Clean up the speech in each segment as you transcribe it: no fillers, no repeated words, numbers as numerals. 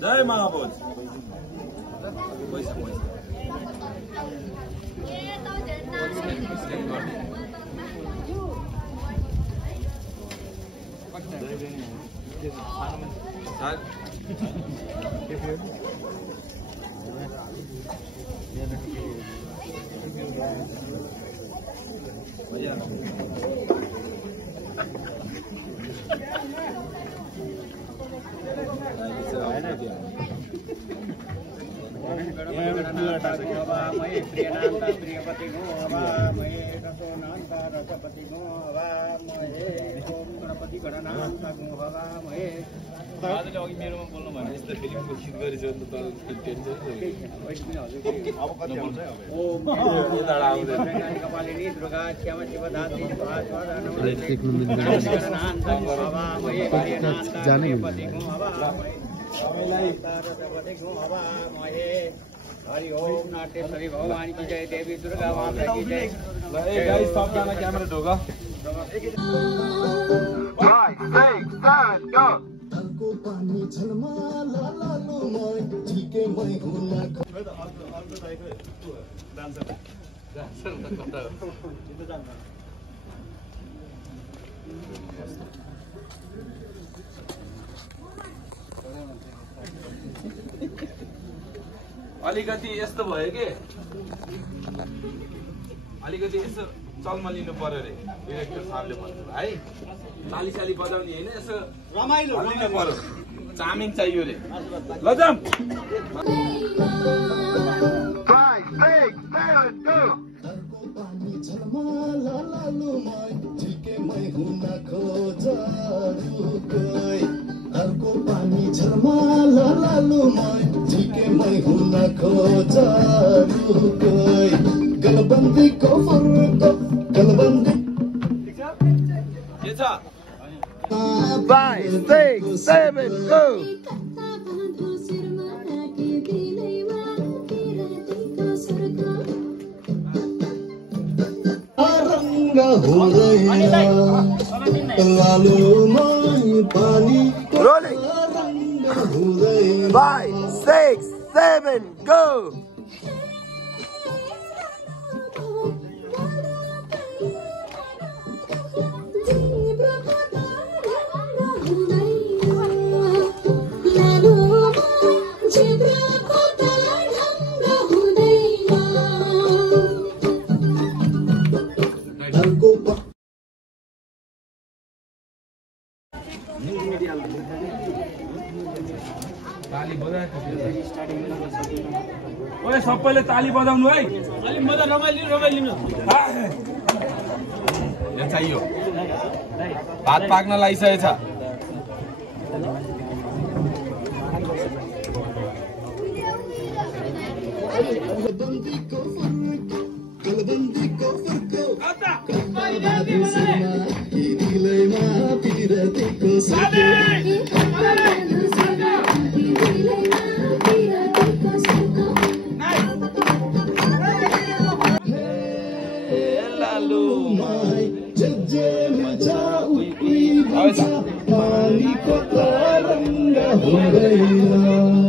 जय महाभोज मेरोमा बोल्नु भने यस्तो फिल्मको गीत गरिसक्यो त टेन्सन हरि ओम नाट्येश्वरी भगवान की जय, देवी दुर्गा माता की जय। गाइस सबजना क्यामेरा ढोका 5 6 7 go को पानी छलमा ला ला लो माय ठीके मै हुना अलिकति यस्तो भयो के अलिकति यसो चलमा लिनु पर्यो रे डिरेक्टर सरले भन्नु है ताली साली बजाउने हैन यसो रमाइलो लिनु पर्यो चामिङ चाहियो रे ल जाम 5 6 7 go को पानी छलमा ला ला लो माय ठीके मै हुना खोजरु गई को पानी छलमा ला ला लो माय ठीके मै हुना खोजरु गई गलबन्दी को फरक गलबन्दी के छ 5 6 7 go रंग हुँदैन लालु मै पानी rolling 5 6 7 go ताली बजाएको ओए सबैले ताली बजाउनु है अलि मजा रमाइलिनु यहाँ चाहियो भात पाक्न लागिसकेको छ पानी को तरंग हुँदैन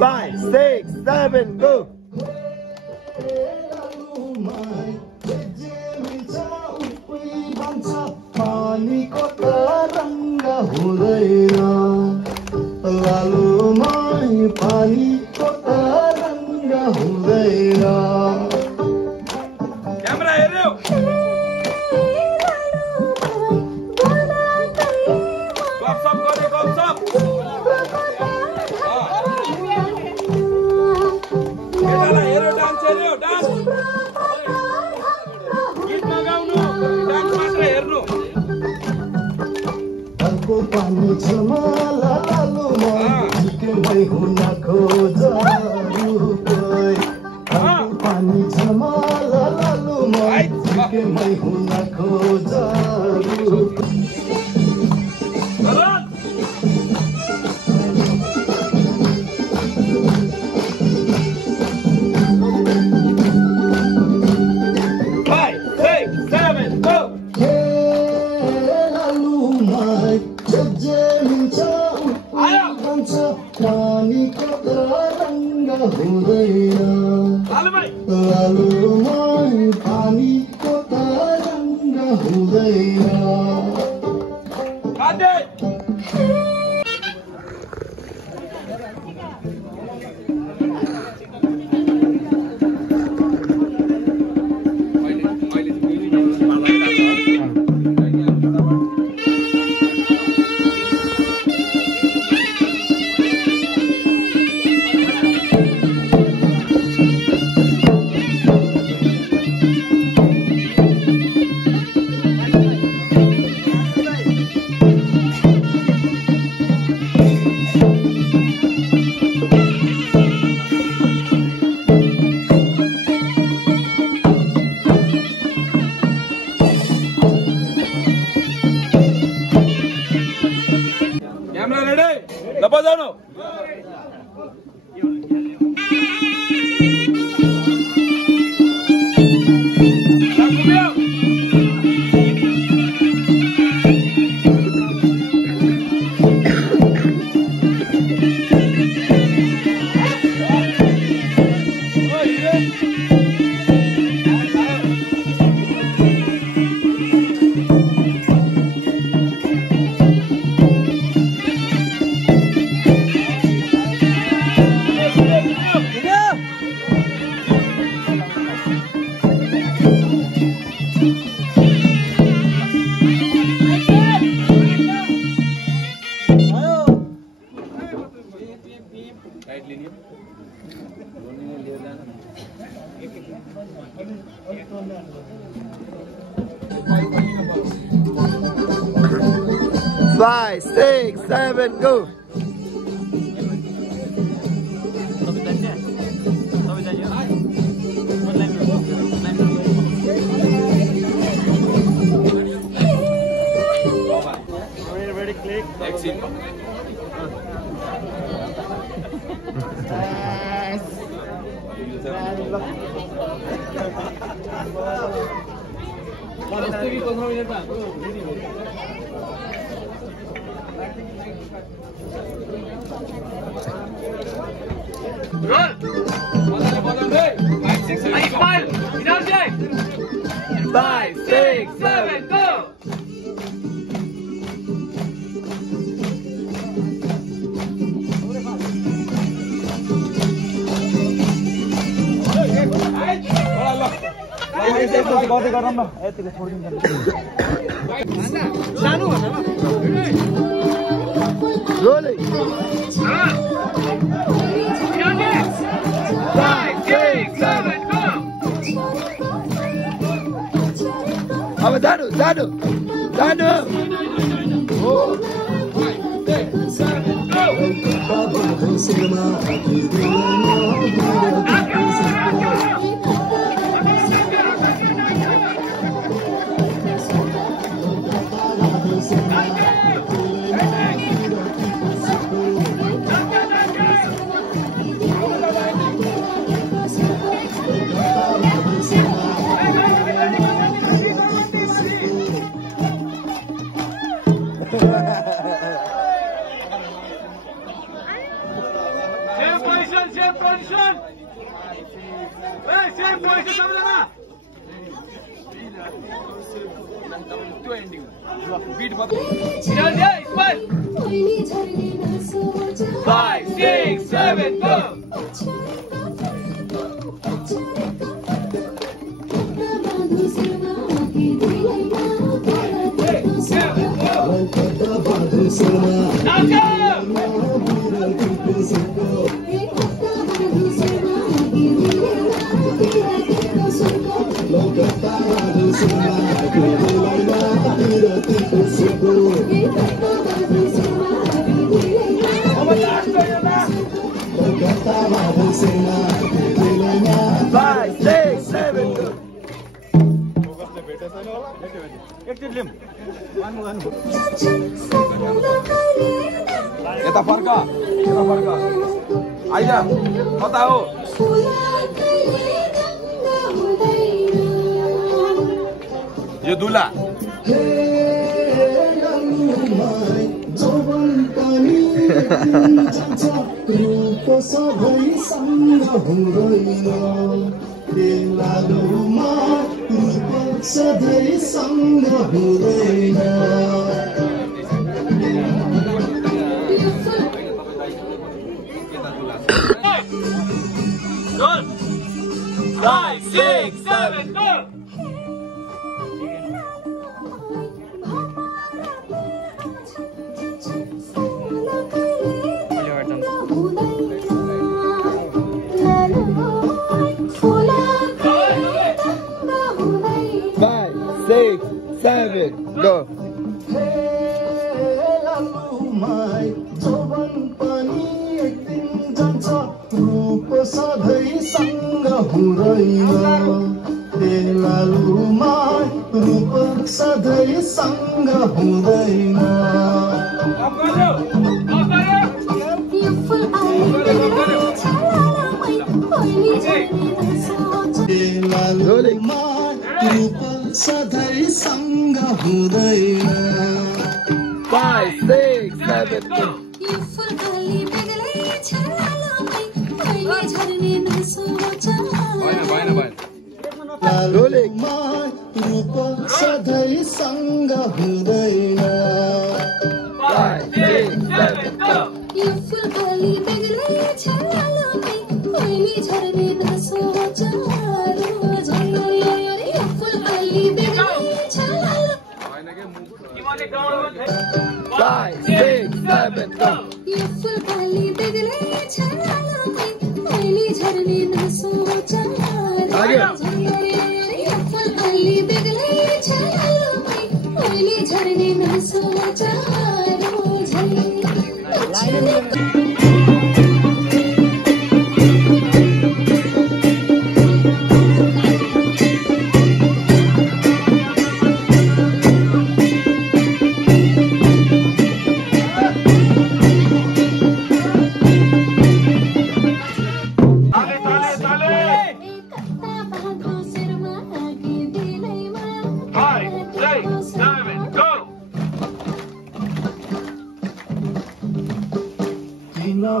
Five, 6, 7, go! पानी को तरंग हुँदैन लालु मै पानी को तरंग हुँदैन क्यामेरा हेर्नु गफसप गर्ने गफसप झलमा लालु मन झिकेमै हुन खोजहरू कोही पानी झलमा लालु मन झिकेमै हुन खोजहरू पानीको तरङ्ग हुँदैन लालुमाई पानीको तरङ्ग हुँदैन Five, 6, 7, go! Ready, click. Exit. Five, six, seven, go! Rolling! 5, 6, 7, go! अब जानु जानु जानु हो 5, 6, 7, Same position! Hey, same position, beat 5, 6, 7, go! कलकत्तामा बसेना बेलैमा 5 6 7 go यता फर्क आइज कता हो यो दुला जौवन पनि जान्छ रूप सधैँसँग हुँदैन बेलालुमा रूप सधैँसँग हुँदैन Good. 5 6 7 go. जौवन पनि एक दिन जान्छ रूप सधैँसँग हुँदैन बेलालुमा रूप सधैँसँग हुँदैन बेलालुमा रूप सधैँसँग हुँदैन 5 6 7 go बेलालुमा रूप सधैँसँग हुँदैन 5 6 7 go Five, 6, 7, go.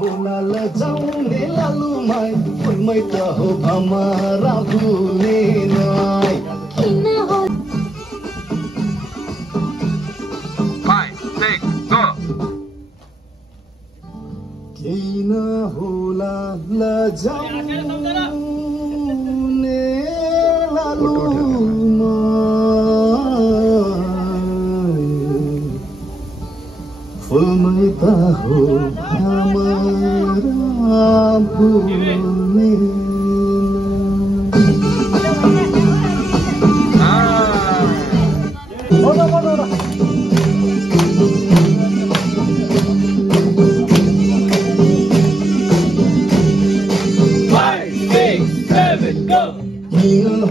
होला लजाउने लालुमाई उनमै त हो भमरा भुल्ने नाई किन होला लजाउने लालुमाई फुलमै त हो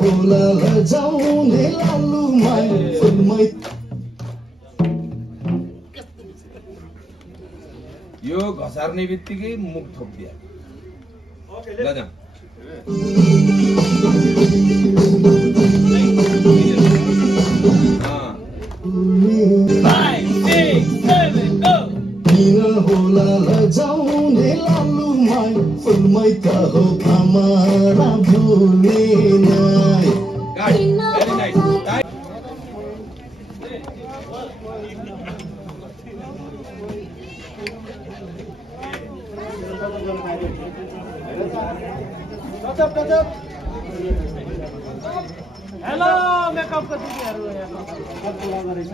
होला लजाउने लालुमाई फुलमै यो घसार्ने बित्तिकै मुख थोपिदिया लजाम होला लजाउने लालुमाई फुलमै त हो भमरा भुल्ने नाई हेलो मेकअप को दिदीहरु यहाँ पुरा गरेछ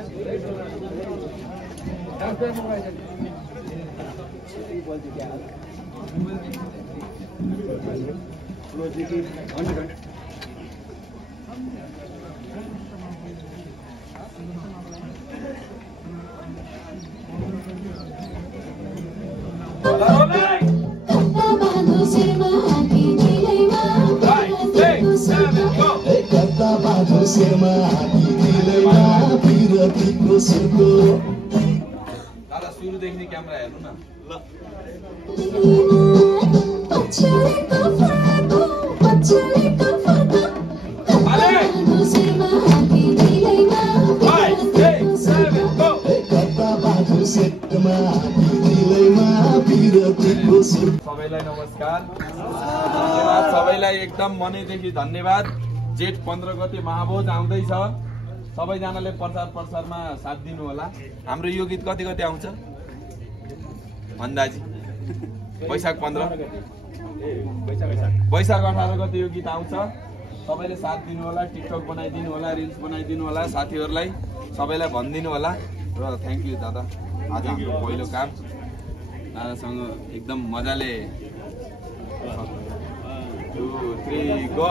कता बाँधो शेरमा हाती दिलैमा पिरतीको सुनको। दादा सुरुदेखि नै क्यामेरा हेर्नु न ल। सबैलाई नमस्कार, धन्यवाद सबैलाई, एकदम मनैदेखि धन्यवाद। जेठ 15 गते महाभोज आउँदैछ, सबैजनाले प्रचारमा साथ दिनु होला। हाम्रो यो गीत कति गते आउँछ अन्दाजी? वैशाख 15, वैशाख 18 गते यो गीत आउँछ। सबैले साथ दिनु होला, टिकटक बनाइदिनु होला, रिल्स बनाइदिनु होला, साथीहरूलाई सबैलाई भनिदिनु होला। र थ्याङ्क यू दादा, आज हाम्रो पहिलो काम दादासँग एकदम मजाले 2 3 गो।